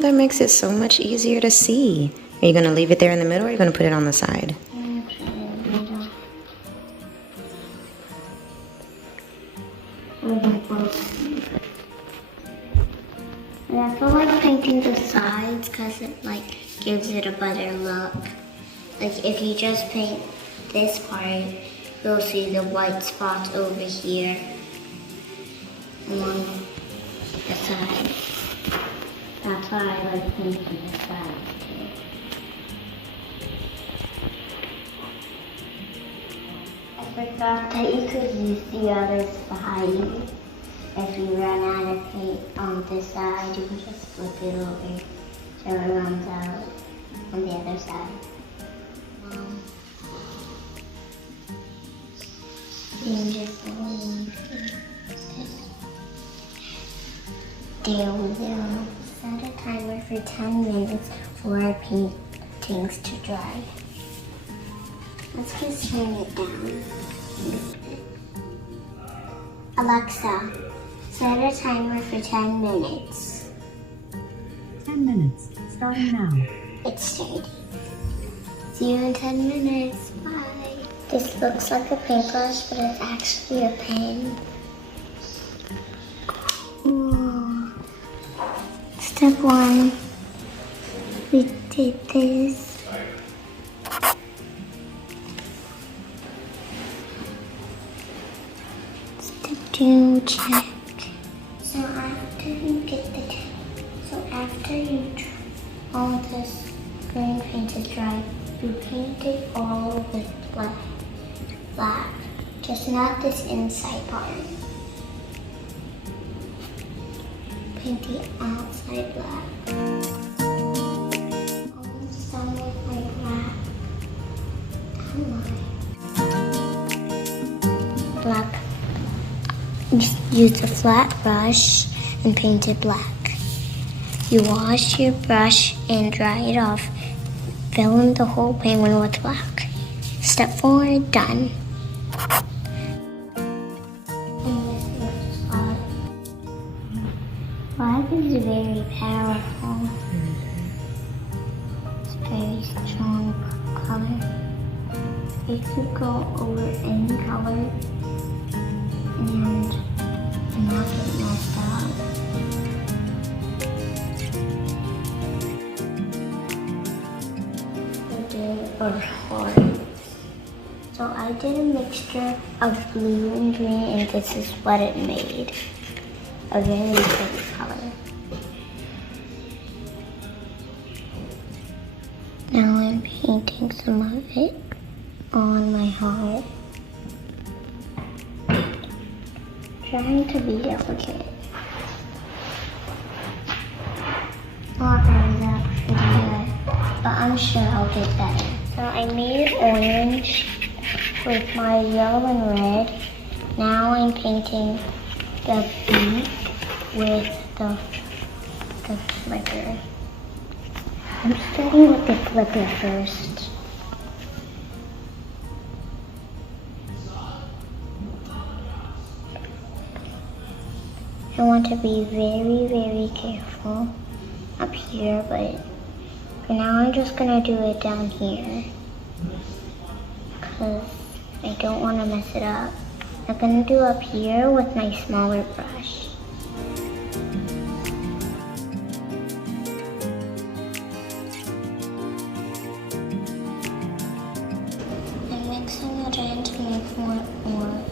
that makes it so much easier to see. Are you gonna leave it there in the middle, or are you gonna put it on the side? And I feel like painting the sides because it like gives it a better look. Like if you just paint this part, you'll see the white spots over here on the side. That's why I like painting the sides too. I forgot that you could use the other side. If you run out of paint on this side, you can just flip it over so it runs out on the other side. There we go. Set a timer for 10 minutes for our paintings to dry. Let's just turn it down. Alexa, set a timer for 10 minutes. 10 minutes, starting now. It's starting. See you in 10 minutes. Bye. This looks like a paintbrush, but it's actually a pen. Ooh. Step 1. We did this. Step 2, check. So after all this green paint is dry, you paint it all with black. Just not this inside part. Paint the outside black. Almost done with my black. Black. Use a flat brush and paint it black. You wash your brush and dry it off. Fill in the whole penguin with black. Step 4, done. Black is very powerful. It's a very strong color. It could go over any color and not get messed up. Or hearts. So I did a mixture of blue and green, and this is what it made. A very pretty color. Now I'm painting some of it on my heart. Trying to be delicate. Not very that pretty good, but I'm sure I'll get better. So I made orange with my yellow and red. Now I'm painting the beak with the flipper. I'm starting with the flipper first. I want to be very, very careful up here, but for now I'm just gonna do it down here because I don't want to mess it up. I'm gonna do up here with my smaller brush. I'm mixing it in to make more orange.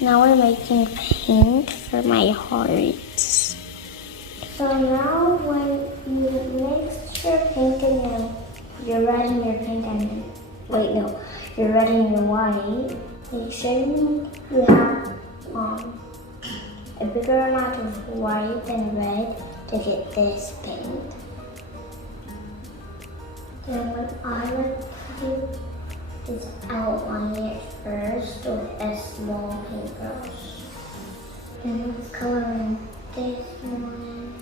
Now we're making pink for my hearts. So now when you mix your pink and your red and your pink and your red and your white, make sure you have a bigger amount of white and red to get this pink. Then what I like to do is outline it first with a small paintbrush. And let's color in this one.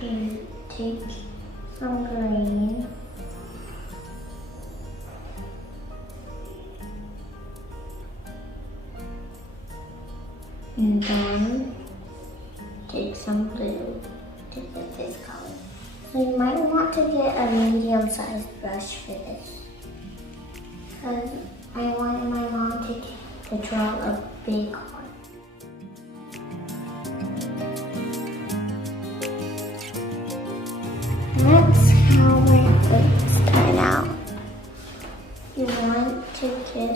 And take some green. And then some blue to get this color. So you might want to get a medium-sized brush for this. Because I wanted my mom to draw a big heart. That's how my face turn out. You want to get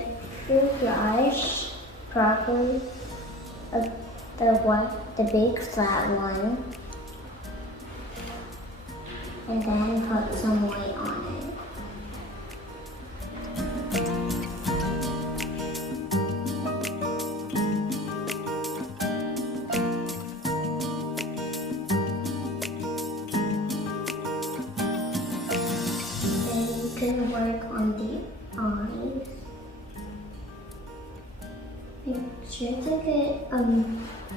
your brush, probably the big flat one, and then put some white on it. Then you can work on the eyes. Make sure to get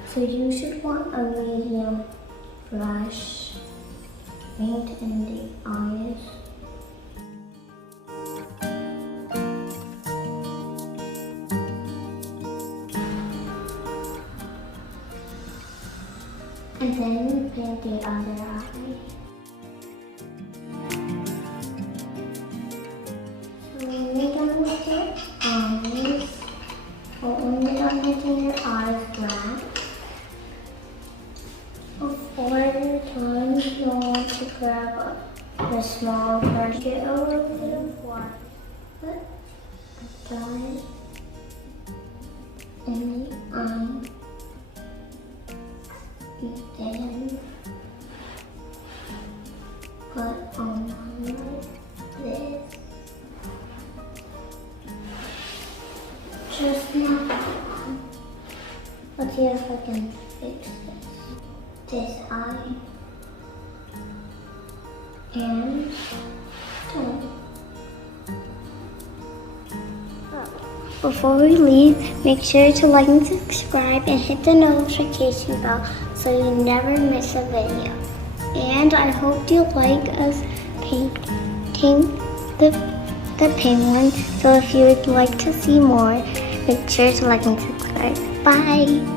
so you should want a medium brush. Paint in the eyes. And then paint the other eye. So when you're done with your eyes, or when you're done making your eyes black, before you're done, you'll want to grab the small brush, get a little bit of water, put a dot in the eye, and then put on one like this. Just not that one. Let's see if I can fix this eye, and done. Before we leave, make sure to like and subscribe and hit the notification bell so you never miss a video. And I hope you like us painting the penguin. So if you would like to see more, make sure to like and subscribe. Bye!